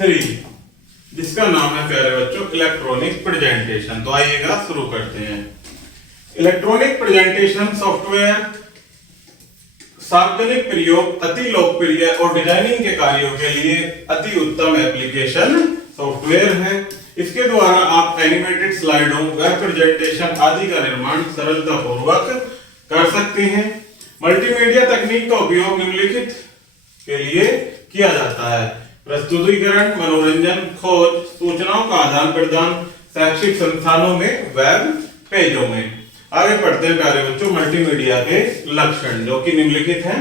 3, जिसका नाम है प्यारे बच्चों इलेक्ट्रॉनिक प्रेजेंटेशन। तो आइएगा शुरू करते हैं। इलेक्ट्रॉनिक प्रेजेंटेशन सॉफ्टवेयर सार्वजनिक प्रयोग, अति लोकप्रिय और डिजाइनिंग के कार्यों के लिए अति उत्तम एप्लीकेशन सॉफ्टवेयर है। इसके द्वारा आप एनिमेटेड स्लाइडों, वेब प्रेजेंटेशन आदि का निर्माण सरलतापूर्वक कर सकते हैं। मल्टीमीडिया तकनीक का उपयोग निम्नलिखित के लिए किया जाता है: प्रस्तुतिकरण, मनोरंजन, खोज, सूचनाओं का आदान प्रदान, शैक्षिक संस्थानों में, वेब पेजों में। आगे पढ़ते हैं प्यारे बच्चों मल्टीमीडिया के लक्षण जो कि निम्नलिखित हैं।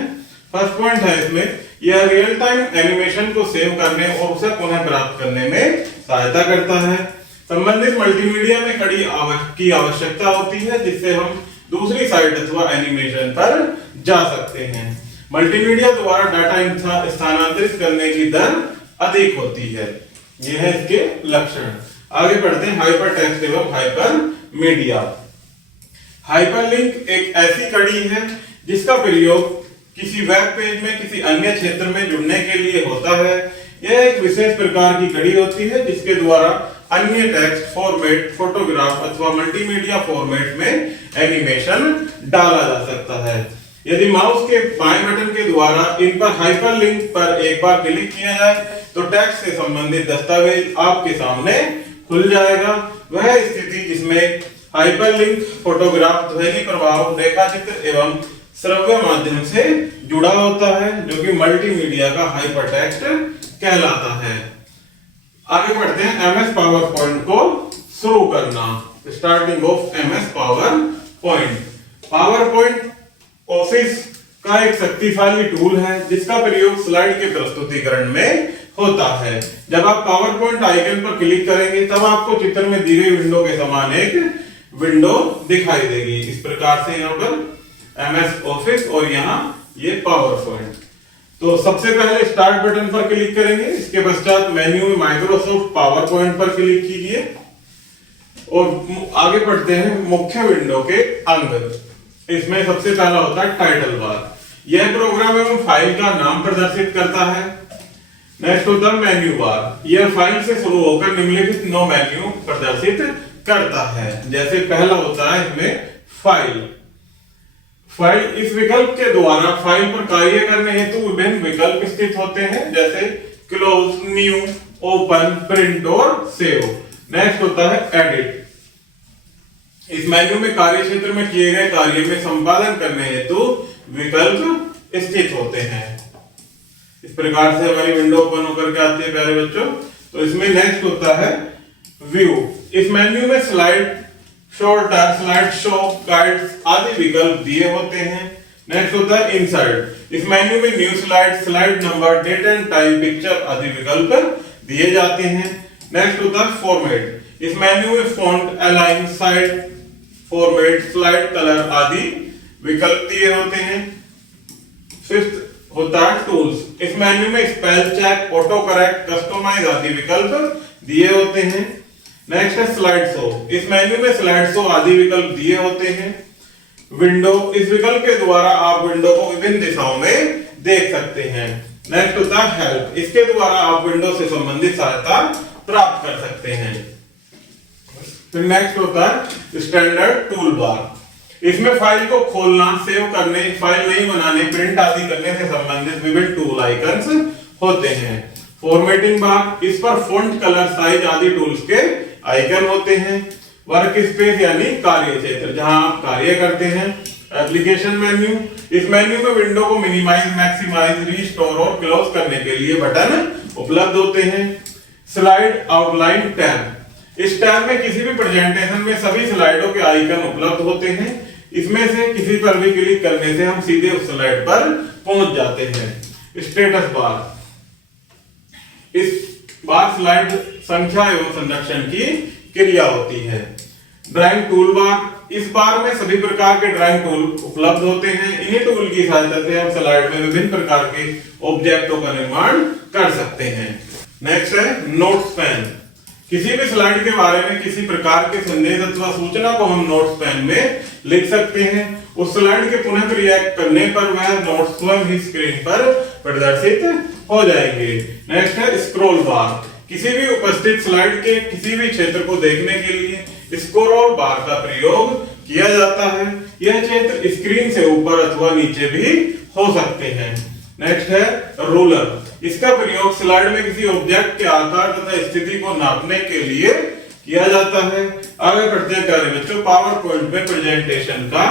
फर्स्ट पॉइंट है इसमें, यह रियल टाइम एनिमेशन को सेव करने और उसे पुनः प्राप्त करने में सहायता करता है। संबंधित मल्टीमीडिया में कड़ी की आवश्यकता होती है जिससे हम दूसरी साइट अथवा एनिमेशन पर जा सकते हैं। मल्टीमीडिया द्वारा डाटा स्थानांतरित करने की दर अधिक होती है। यह है इसके लक्षण। आगे बढ़ते हैं हाइपर टेक्स्ट एवं हाइपर मीडिया। हाइपरलिंक एक ऐसी कड़ी है जिसका प्रयोग किसी वेब पेज में किसी अन्य क्षेत्र में जुड़ने के लिए होता है। यह एक विशेष प्रकार की कड़ी होती है जिसके द्वारा अन्य टेक्स्ट फॉर्मेट, फोटोग्राफ अथवा मल्टीमीडिया फॉर्मेट में एनिमेशन डाला जा सकता है। यदि माउस के बाएं बटन के द्वारा इन पर हाइपरलिंक पर एक बार क्लिक किया जाए तो टेक्स्ट से संबंधित दस्तावेज आपके सामने खुल जाएगा। वह स्थिति जिसमें हाइपरलिंक फोटोग्राफ, ध्वनि प्रभाव, रेखाचित्र एवं श्रव्य माध्यम से जुड़ा होता है जो कि मल्टीमीडिया का हाइपरटेक्स्ट कहलाता है। आगे बढ़ते हैं एमएस पावर पॉइंट को शुरू करना। Starting of MS power point. Power point office का एक शक्तिशाली टूल है जिसका प्रयोग स्लाइड के प्रस्तुतिकरण में होता है। जब आप पावर पॉइंट आइकन पर क्लिक करेंगे तब आपको चित्र में दी गई विंडो के समान एक विंडो दिखाई देगी। इस प्रकार से यहाँ पर एमएस ऑफिस और यहाँ ये पावर पॉइंट। तो सबसे पहले स्टार्ट बटन पर क्लिक करेंगे। इसके पश्चात मेन्यू में माइक्रोसॉफ्ट पावर पॉइंट पर क्लिक कीजिए और आगे बढ़ते हैं मुख्य विंडो के अंग। इसमें सबसे पहला होता है टाइटल बार। यह प्रोग्राम एवं फाइल का नाम प्रदर्शित करता है। नेक्स्ट होता है मेन्यू बार। यह फाइल से शुरू होकर निम्नलिखित 9 मेन्यू प्रदर्शित करता है। जैसे पहला होता है इसमें फाइल। इस विकल्प के द्वारा फाइल पर कार्य करने हेतु विभिन्न विकल्प स्थित होते हैं जैसे क्लोज, न्यू, ओपन, प्रिंट और सेव। नेक्स्ट होता है एडिट। इस मेन्यू में कार्य क्षेत्र में किए गए कार्य में संपादन करने हेतु विकल्प स्थित होते हैं। इस प्रकार से हमारी विंडो ओपन होकर के आती है प्यारे बच्चों। तो इसमें नेक्स्ट होता है व्यू। इस मेन्यू में slide shorter, slide show, guides आदि विकल्प दिए होते हैं। नेक्स्ट होता है इंसर्ट। इस मेन्यू में new slide, slide number, date and time, picture आदि विकल्प दिए जाते हैं। नेक्स्ट होता है फॉर्मेट। इस मेन्यू में font, align, side format, slide colour आदि विकल्प दिए होते हैं। फिफ्थ होता है टूल्स। इस मेन्यू में spell check, auto correct, customize आदि विकल्प दिए होते हैं। नेक्स्ट है स्लाइड शो। इस मेन्यू में स्लाइड शो आदि विकल्प दिए होते हैं। विंडो। इस विकल्प के द्वारा आप विंडो को विभिन्न दिशाओं में देख सकते हैं। नेक्स्ट होता है हेल्प। इसके द्वारा आप विंडो से संबंधित सहायता प्राप्त कर सकते हैं। फिर नेक्स्ट होता है स्टैंडर्ड टूल बार। इसमें फाइल को खोलना, सेव करने, फाइल नहीं बनाने, प्रिंट आदि करने से संबंधित विभिन्न टूल आइकन्स होते हैं। Formatting bar. इस पर फॉन्ट, कलर, साइज आदि टूल्स के आइकन होते हैं। वर्क स्पेस यानी कार्य क्षेत्र जहां आप कार्य करते हैं। Application menu. इस मेन्यू में विंडो को मिनिमाइज, मैक्सिमाइज, रीस्टोर और क्लोज करने के लिए बटन उपलब्ध होते हैं। Slide outline tab. इस टैब में किसी भी प्रेजेंटेशन में सभी स्लाइडों के आइकन उपलब्ध होते हैं। इसमें से किसी पर भी क्लिक करने से हम सीधे उस स्लाइड पर पहुंच जाते हैं। Status bar. इस बार स्लाइड संख्या एवं संरक्षण की क्रिया होती है। Drawing tool bar. इस बार में सभी प्रकार के ड्राइंग टूल उपलब्ध होते हैं। इन्हीं टूल की सहायता से हम स्लाइड में विभिन्न प्रकार के ऑब्जेक्टों का निर्माण कर सकते हैं। नेक्स्ट है नोट्स पेन। किसी भी स्लाइड के बारे में किसी प्रकार के संदेश अथवा सूचना को हम नोट्स पेन में लिख सकते हैं। उस स्लाइड के पुनः रिएक्ट करने पर वह नोट्स स्वयं ही स्क्रीन पर प्रदर्शित हो जाएंगे। नेक्स्ट है स्क्रॉल बार। किसी भी उपस्थित स्लाइड के किसी भी क्षेत्र को देखने के लिए स्क्रॉल बार का प्रयोग किया जाता है। यह क्षेत्र स्क्रीन से ऊपर अथवा नीचे भी हो सकते हैं। नेक्स्ट है रूलर। इसका प्रयोग स्लाइड में किसी ऑब्जेक्ट के आकार तथा स्थिति को नापने के लिए किया जाता है। आगे बढ़ते हैं प्यारे बच्चों, पावर पॉइंट में प्रेजेंटेशन का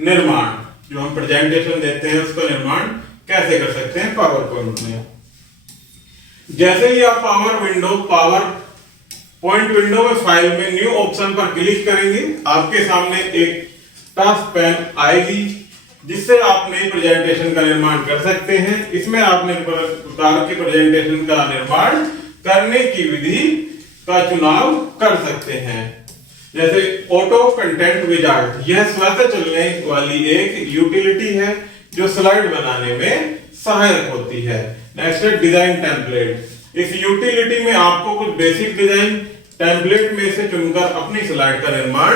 निर्माण। जो हम प्रेजेंटेशन देते हैं उसका निर्माण कैसे कर सकते हैं पावर पॉइंट में। जैसे ही आप पावर पॉइंट विंडो में फाइल में न्यू ऑप्शन पर क्लिक करेंगे, आपके सामने एक टास्क पैन आएगी जिससे आप नई प्रेजेंटेशन का निर्माण कर सकते हैं। इसमें आप नए प्रकार के प्रेजेंटेशन का निर्माण करने की विधि का चुनाव कर सकते हैं। जैसे ऑटो कंटेंट विजार्ड, यह स्वतः चलने वाली एक यूटिलिटी है जो स्लाइड बनाने में सहायक होती है। नेक्स्ट है डिजाइन टेम्पलेट। इस यूटिलिटी में आपको कुछ बेसिक डिजाइन टेम्पलेट में से चुनकर अपनी स्लाइड का निर्माण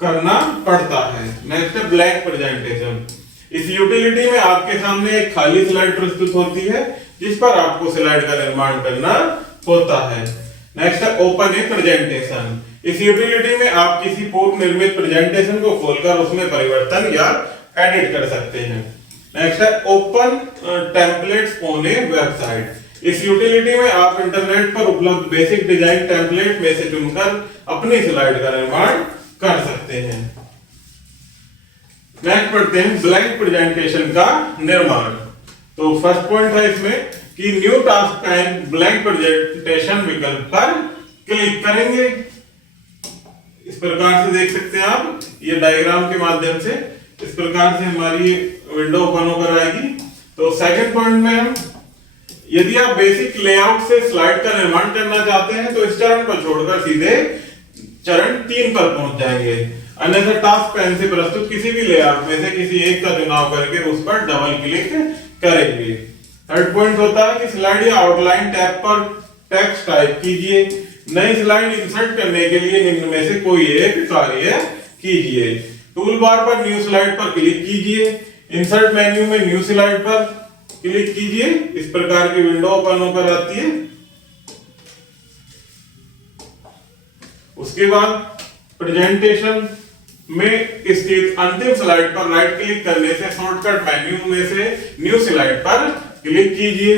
करना पड़ता है। नेक्स्ट है ब्लैंक प्रेजेंटेशन। इस यूटिलिटी में आपके सामने एक खाली स्लाइड प्रस्तुत होती है जिस पर आपको स्लाइड का निर्माण करना होता है। नेक्स्ट है ओपन ए प्रेजेंटेशन। इस यूटिलिटी में आप किसी पूर्व निर्मित प्रेजेंटेशन को खोलकर उसमें परिवर्तन या एडिट कर सकते हैं। नेक्स्ट है open templates on A website. इस यूटिलिटी में आप इंटरनेट पर उपलब्ध बेसिक डिजाइन टेम्पलेट में से चुनकर अपनी स्लाइड का निर्माण कर सकते हैं। नेक्स्ट पढ़ते हैं ब्लैंक प्रेजेंटेशन का निर्माण। तो फर्स्ट पॉइंट है इसमें कि new task pane blank presentation विकल्प पर क्लिक करेंगे। इस प्रकार से देख सकते हैं आप, ये डायग्राम के माध्यम से इस प्रकार से हमारी विंडो ओपन होकर आएगी। तो सेकंड पॉइंट में हम यदि आप बेसिक लेआउट से स्लाइड का निर्माण करना चाहते हैं तो इस चरण को छोड़कर सीधे चरण 3 पर पहुंच जाएंगे। अन्यथा टास्क पैन से प्रस्तुत किसी भी लेआउट में से किसी एक का चुनाव करके उस पर डबल क्लिक करेंगे। थर्ड पॉइंट होता है कि स्लाइड या आउटलाइन टैब पर टेक्स्ट टाइप कीजिए। नई स्लाइड इंसर्ट करने के लिए निम्न में से कोई एक कार्य कीजिए। टूल बार पर न्यू स्लाइड पर क्लिक कीजिए। इंसर्ट मेन्यू में न्यू स्लाइड पर क्लिक कीजिए। इस प्रकार की विंडो ओपन होकर आती है। उसके बाद प्रेजेंटेशन में स्थित अंतिम स्लाइड पर राइट क्लिक करने से शॉर्टकट मेन्यू में से न्यू स्लाइड पर क्लिक कीजिए।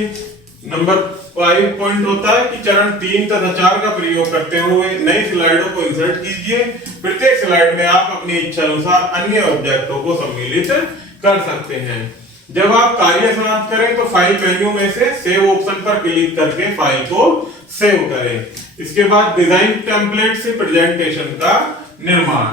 नंबर 5 पॉइंट होता है कि चरण 3 तथा 4 का प्रयोग करते हुए नई स्लाइडों को इंसर्ट कीजिए। प्रत्येक स्लाइड में आप अपनी इच्छा अनुसार अन्य ऑब्जेक्टों को सम्मिलित कर सकते हैं। जब आप कार्य समाप्त करें तो फाइल मेन्यू में से सेव ऑप्शन पर क्लिक करके फाइल को सेव करें। इसके बाद डिजाइन टेम्पलेट से प्रेजेंटेशन का निर्माण।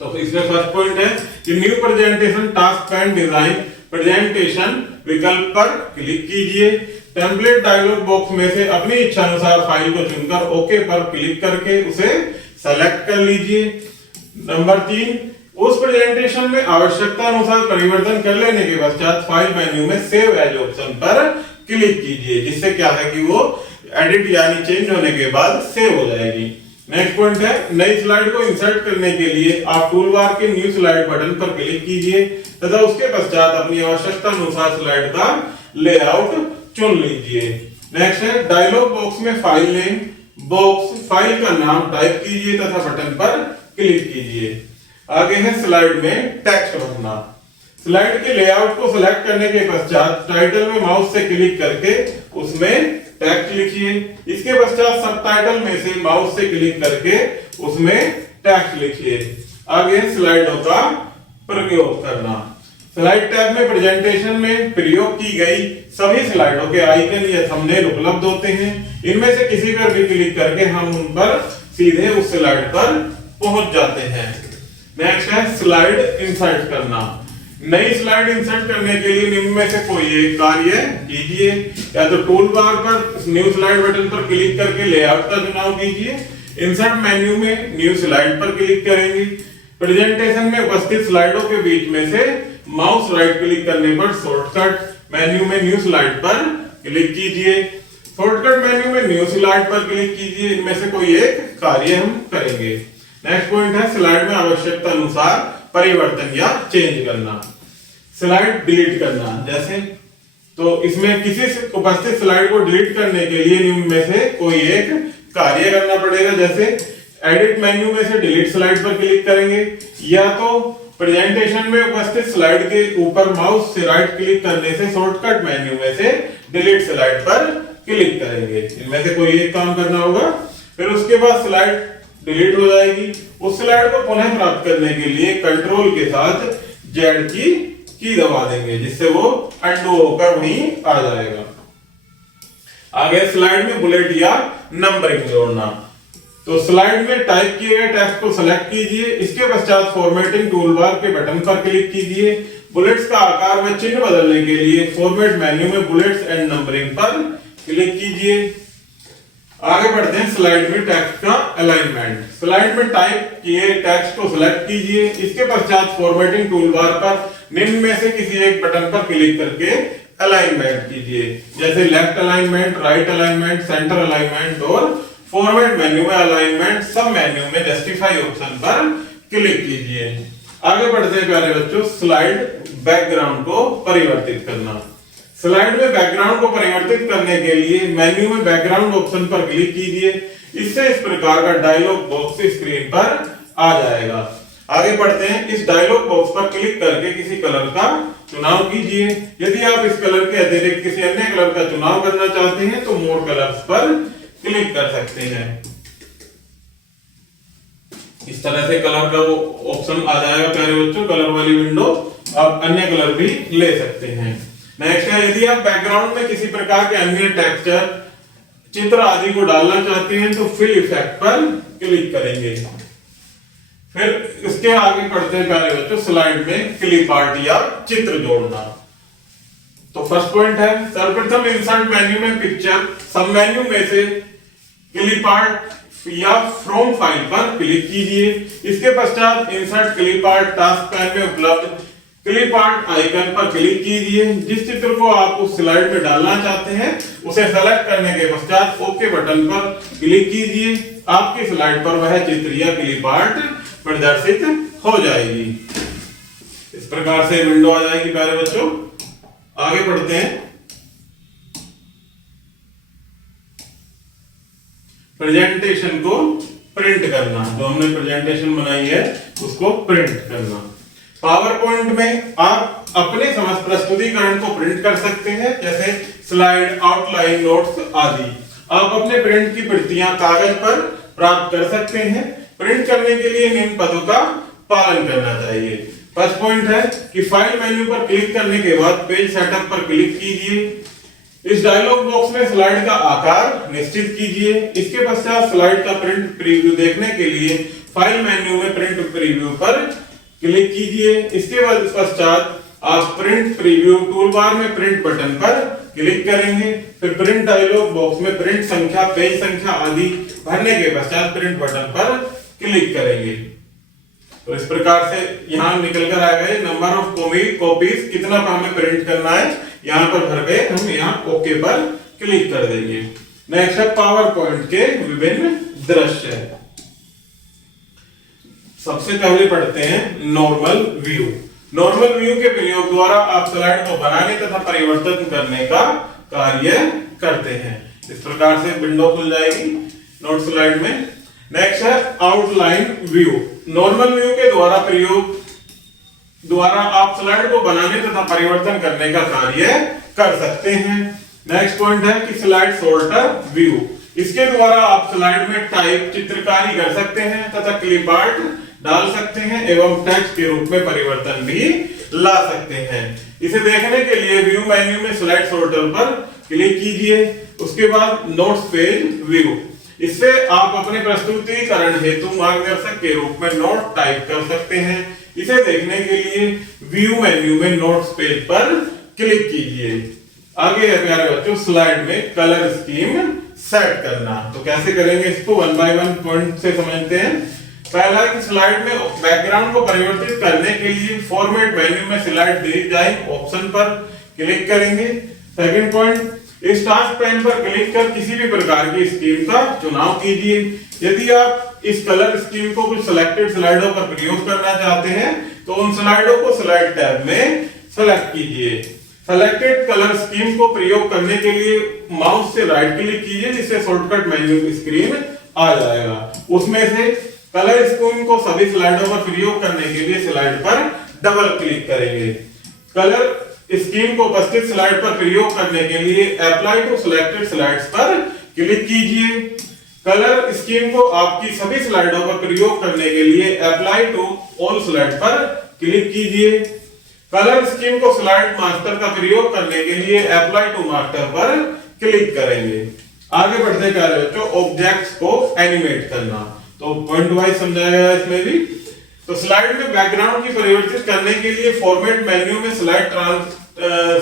तो इसमें फर्स्ट पॉइंट है कि new presentation task pane design presentation विकल्प पर क्लिक कीजिए। टेम्पलेट डायलॉग बॉक्स में से अपनी इच्छा अनुसार फाइल को चुनकर ओके पर क्लिक करके उसे सेलेक्ट कर लीजिए। नंबर 3, उस प्रेजेंटेशन में आवश्यकता अनुसार परिवर्तन कर लेने के पश्चात फाइल मेन्यू में सेव एज ऑप्शन पर क्लिक कीजिए, जिससे क्या है कि वो एडिट यानी चेंज होने के बाद सेव हो जाएगी। नेक्स्ट पॉइंट है नई स्लाइड को इंसर्ट करने के लिए आप टूल बार के न्यू स्लाइड बटन पर क्लिक कीजिए तथा उसके पश्चात अपनी आवश्यकता अनुसार स्लाइड का लेआउट चुन लीजिए। नेक्स्ट है डायलॉग बॉक्स में फाइल नेम बॉक्स फाइल का नाम टाइप कीजिए तथा बटन पर क्लिक कीजिए। आगे है स्लाइड में टेक्स्ट भरना। स्लाइड के लेआउट को सिलेक्ट करने के पश्चात टाइटल में माउस से क्लिक करके उसमें टेक्स्ट लिखिए। इसके पश्चात सबटाइटल में से माउस से क्लिक करके उसमें टेक्स्ट लिखिए। आगे है स्लाइडों का प्रयोग करना। स्लाइड टैब में प्रेजेंटेशन में प्रयोग की गई सभी स्लाइडों के आइकन या थंबनेल उपलब्ध होते हैं। इनमें से किसी पर भी क्लिक करके हम उन पर सीधे उस स्लाइड पर पहुंच जाते हैं। नेक्स्ट है स्लाइड इंसर्ट करना। नई स्लाइड इंसर्ट करने के लिए निम्न में से कोई एक कार्य कीजिए। या तो टूल बार पर न्यू स्लाइड बटन पर क्लिक करके लेआउट का चुनाव कीजिए। इंसर्ट मेन्यू में न्यू स्लाइड पर क्लिक करेंगे। प्रेजेंटेशन में उपस्थित स्लाइडों के बीच में से माउस राइट क्लिक करने पर शॉर्टकट मेन्यू में न्यू स्लाइड पर क्लिक कीजिए। शॉर्टकट मेन्यू में न्यू स्लाइड पर क्लिक कीजिए। इनमें से कोई एक कार्य हम करेंगे। नेक्स्ट पॉइंट है स्लाइड में आवश्यकता अनुसार परिवर्तन या चेंज करना। स्लाइड डिलीट करना, जैसे तो इसमें किसी उपस्थित स्लाइड को डिलीट करने के लिए निम्न में से कोई एक कार्य करना पड़ेगा। जैसे एडिट मेन्यू में से डिलीट स्लाइड पर क्लिक करेंगे, या तो प्रेजेंटेशन में उपस्थित स्लाइड के ऊपर माउस से राइट क्लिक करने से शॉर्टकट मेन्यू में से डिलीट स्लाइड पर क्लिक करेंगे। इनमें से कोई एक काम करना होगा। फिर उसके बाद स्लाइड डिलीट हो जाएगी। उस स्लाइड को पुनः प्राप्त करने के लिए कंट्रोल के साथ जेड की दबा देंगे, जिससे वो अंडू होकर वहीं आ जाएगा। आगे स्लाइड में बुलेट या नंबरिंग जोड़ना। तो स्लाइड में टाइप किए गए टेक्स्ट को सिलेक्ट कीजिए, इसके पश्चात फॉर्मेटिंग टूलबार के बटन पर क्लिक कीजिए। बुलेट्स का आकार व चिन्ह बदलने के लिए फॉर्मेट मेन्यू में बुलेट्स एंड नंबरिंग पर क्लिक कीजिए। आगे बढ़ते हैं स्लाइड में टेक्स्ट का अलाइनमेंट। स्लाइड में टाइप किए टेक्स्ट को सिलेक्ट कीजिए, इसके पश्चात फॉर्मेटिंग टूलबार पर निम्न में से किसी एक बटन पर क्लिक करके अलाइनमेंट कीजिए, जैसे left alignment, right alignment, centre alignment और फॉर्मेट मेन्यू में अलाइनमेंट। सब मेन्यू में जस्टिफाई ऑप्शन पर क्लिक कीजिए। आगे बढ़ते हैं प्यारे बच्चों, स्लाइड बैकग्राउंड को परिवर्तित करना। स्लाइड में बैकग्राउंड को परिवर्तित करने के लिए मेन्यू में बैकग्राउंड ऑप्शन पर क्लिक कीजिए। इससे इस प्रकार का डायलॉग बॉक्स स्क्रीन पर आ जाएगा। आगे बढ़ते हैं, इस डायलॉग बॉक्स पर क्लिक करके किसी कलर का चुनाव कीजिए। यदि आप इस कलर के अतिरिक्त किसी अन्य कलर का चुनाव करना चाहते हैं तो मोर कलर्स पर क्लिक कर सकते हैं। इस तरह से कलर का वो ऑप्शन आ जाएगा प्यारे बच्चों, कलर वाली विंडो। आप अन्य कलर भी ले सकते हैं। नेक्स्ट है, यदि आप बैकग्राउंड में किसी प्रकार के अन्य टेक्सचर, चित्र आदि को डालना चाहते हैं तो फिल इफेक्ट पर क्लिक करेंगे। फिर इसके आगे पढ़ते हैं प्यारे बच्चों, स्लाइड में क्लिप आर्ट या चित्र जोड़ना। तो फर्स्ट पॉइंट है, सर्वप्रथम इंसर्ट मेन्यू में पिक्चर, सब मेन्यू में से क्लिप आर्ट या फ्रॉम फाइल पर क्लिक कीजिए। इसके पश्चात insert clip art task pane में उपलब्ध क्लिप आर्ट आइकन पर क्लिक कीजिए। जिस चित्र को आप उस स्लाइड में डालना चाहते हैं उसे सेलेक्ट करने के पश्चात ओके बटन पर क्लिक कीजिए। आपकी स्लाइड पर वह चित्र या क्लिप आर्ट प्रदर्शित हो जाएगी। इस प्रकार से विंडो आ जाएगी प्यारे बच्चों। आगे बढ़ते हैं, प्रेजेंटेशन को प्रिंट करना। जो हमने प्रेजेंटेशन बनाई है उसको प्रिंट करना। पावर पॉइंट में आप अपने समस्त प्रस्तुतिकरण को प्रिंट कर सकते हैं, जैसे स्लाइड, आउटलाइन, नोट्स आदि। आप अपने प्रिंट की प्रतियां कागज पर प्राप्त कर सकते हैं। प्रिंट करने के लिए निम्न पदों का पालन करना चाहिए। फर्स्ट पॉइंट है कि फाइल मेन्यू पर क्लिक करने के बाद पेज सेटअप पर क्लिक कीजिए। इस डायलॉग बॉक्स में स्लाइड का आकार निश्चित कीजिए। इसके पश्चात स्लाइड का प्रिंट प्रीव्यू देखने के लिए फाइल मेन्यू में प्रिंट प्रीव्यू पर क्लिक कीजिए। इसके बाद पश्चात आप प्रिंट प्रीव्यू टूलबार में प्रिंट बटन पर क्लिक करेंगे। फिर प्रिंट डायलॉग बॉक्स में प्रिंट संख्या, पेज संख्या आदि भरने के पश्चात प्रिंट बटन पर क्लिक करेंगे। तो इस प्रकार से यहाँ निकल कर आएगा नंबर ऑफ कॉपीज, कितना हमें प्रिंट करना है यहाँ पर भर के हम यहाँ ओके पर क्लिक कर देंगे। नेक्स्ट है पावर पॉइंट के विभिन्न दृश्य। सबसे पहले पढ़ते हैं नॉर्मल व्यू। नॉर्मल व्यू के प्रयोग द्वारा आप स्लाइड को बनाने तथा परिवर्तन करने का कार्य करते हैं। इस प्रकार से विंडो खुल जाएगी नोट स्लाइड में। नेक्स्ट है आउटलाइन व्यू। नॉर्मल व्यू के द्वारा प्रयोग द्वारा आप स्लाइड को बनाने तथा परिवर्तन करने का कार्य कर सकते हैं। नेक्स्ट पॉइंट है कि स्लाइड सॉर्टर व्यू। इसके द्वारा आप स्लाइड में टाइप, चित्रकारी कर सकते हैं तथा क्लिप आर्ट डाल सकते हैं एवं टेक्स्ट के रूप में परिवर्तन भी ला सकते हैं। इसे देखने के लिए व्यू मेन्यू में स्लाइड सॉर्टर पर क्लिक कीजिए। उसके बाद नोट्स पेज व्यू। इससे आप अपने प्रस्तुतिकरण हेतु मार्गदर्शक के रूप में नोट टाइप कर सकते हैं। इसे देखने के लिए व्यू मेन्यू में नोट्स पेज पर क्लिक कीजिए। आगे है प्यारे बच्चों स्लाइड में कलर स्कीम सेट करना। तो कैसे करेंगे इसको, वन बाय वन पॉइंट से समझते हैं। पहला कि स्लाइड में बैकग्राउंड को परिवर्तित करने के लिए फॉर्मेट मेन्यू में स्लाइड डिजाइन ऑप्शन पर क्लिक करेंगे। सेकंड पॉइंट, इस टास्क पैन पर क्लिक कर किसी भी प्रकार की स्कीम का चुनाव कीजिए। यदि आप इस कलर स्कीम को कुछ सिलेक्टेड स्लाइडों पर प्रयोग करना चाहते हैं तो उन स्लाइडों को स्लाइड टैब में सेलेक्ट कीजिए। सेलेक्टेड कलर स्कीम को प्रयोग करने के लिए माउस से राइट क्लिक कीजिए, जिससे शॉर्टकट मेन्यू स्क्रीन आ जाएगा। उसमें से कलर स्कीम को सभी स्लाइडों पर प्रयोग करने के लिए स्लाइड पर डबल क्लिक करेंगे। कलर स्कीम को उपस्थित स्लाइड पर प्रयोग करने के लिए अप्लाई टू सिलेक्टेड स्लाइड्स पर क्लिक कीजिए। कलर स्कीम को आपकी सभी स्लाइडों पर प्रयोग करने के लिए अप्लाई टू ऑल स्लाइड पर क्लिक कीजिए। कलर स्कीम को स्लाइड मास्टर का प्रयोग करने के लिए अप्लाई टू मास्टर पर क्लिक करेंगे। आगे बढ़ते प्यारे बच्चों, ऑब्जेक्ट्स को एनिमेट करना, तो पॉइंट वाइज समझाया गया इसमें भी। तो स्लाइड में बैकग्राउंड की परिवर्तित करने के लिए फॉर्मेट मेन्यू में स्लाइड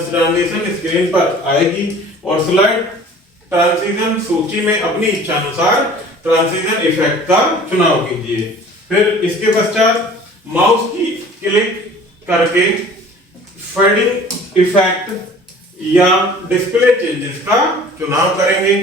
ट्रांजिशन स्क्रीन पर आएगी और स्लाइड ट्रांजिशन सूची में अपनी इच्छा अनुसार ट्रांजिशन इफेक्ट का चुनाव कीजिए। फिर इसके पश्चात माउस की क्लिक करके फेडिंग इफेक्ट या डिस्प्ले चेंजेस का चुनाव करेंगे।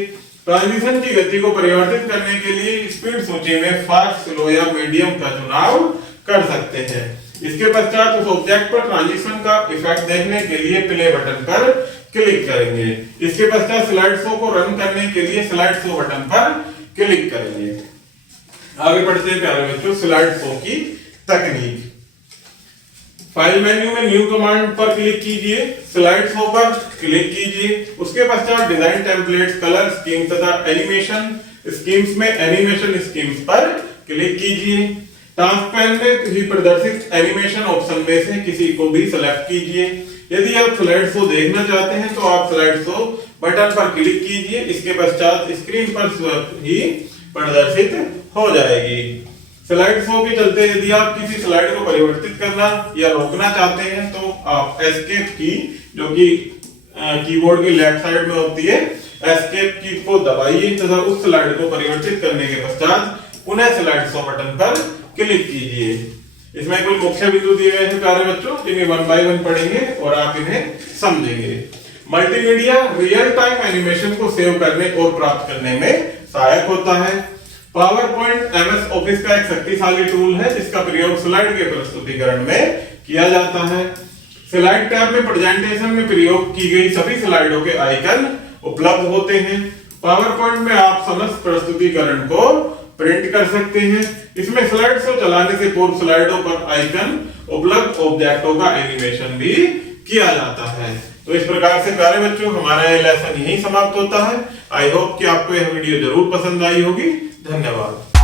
ट्रांजिशन की गति को परिवर्तित करने के लिए स्पीड सूची में फास्ट, स्लो या मीडियम का चुनाव कर सकते हैं। इसके पश्चात उस ऑब्जेक्ट पर ट्रांजिशन का इफेक्ट देखने के लिए प्ले बटन पर क्लिक करेंगे। इसके पश्चात स्लाइड शो को रन करने के लिए स्लाइड शो बटन पर क्लिक करेंगे। आगे बढ़ते हैं प्यारे बच्चों, स्लाइड शो की तकनीक। फाइल मेन्यू में न्यू कमांड पर क्लिक कीजिए, स्लाइड शो पर क्लिक कीजिए। उसके पश्चात डिजाइन टेम्पलेट्स, कलर स्कीम तथा एनिमेशन स्कीम्स में एनिमेशन स्कीम्स पर क्लिक कीजिए। टास्क पैन में किसी प्रदर्शित एनिमेशन ऑप्शन में से किसी को भी सिलेक्ट कीजिए। यदि आप स्लाइड शो देखना चाहते हैं तो आप स्लाइड शो बटन पर क्लिक कीजिए। इसके पश्चात स्क्रीन पर स्वतः ही प्रदर्शित हो जाएगी। स्लाइड शो के चलते यदि आप किसी स्लाइड को परिवर्तित करना या रोकना चाहते हैं तो आप एस्केप की, जो कि कीबोर्ड की लेफ्ट साइड में होती है, एस्केप की को दबाइए तथा उस स्लाइड को परिवर्तित करने के पश्चात पुनः स्लाइड शो बटन पर क्लिक कीजिए। इसमें कुछ मुख्य बिंदु दिए गए हैं प्यारे बच्चों, जिन्हें वन बाय वन पढ़ेंगे और आप इन्हें समझेंगे। मल्टीमीडिया रियल टाइम एनिमेशन को सेव करने और प्राप्त करने में सहायक होता है। पावर पॉइंट एमएस ऑफिस का एक शक्तिशाली टूल है जिसका प्रयोग स्लाइड के प्रस्तुतिकरण में किया जाता है। स्लाइड टैब में प्रेजेंटेशन में प्रयोग की गई सभी स्लाइडों के आइकन उपलब्ध होते हैं। पावर पॉइंट में आप समस्त प्रस्तुतिकरण को प्रिंट कर सकते हैं। इसमें स्लाइड शो चलाने से पूर्व स्लाइडों पर आइकन उपलब्ध ऑब्जेक्टों का एनिमेशन भी किया जाता है। तो इस प्रकार से प्यारे बच्चों हमारा यह लेसन यहीं समाप्त होता है। आई होप कि आपको यह वीडियो जरूर पसंद आई होगी। धन्यवाद।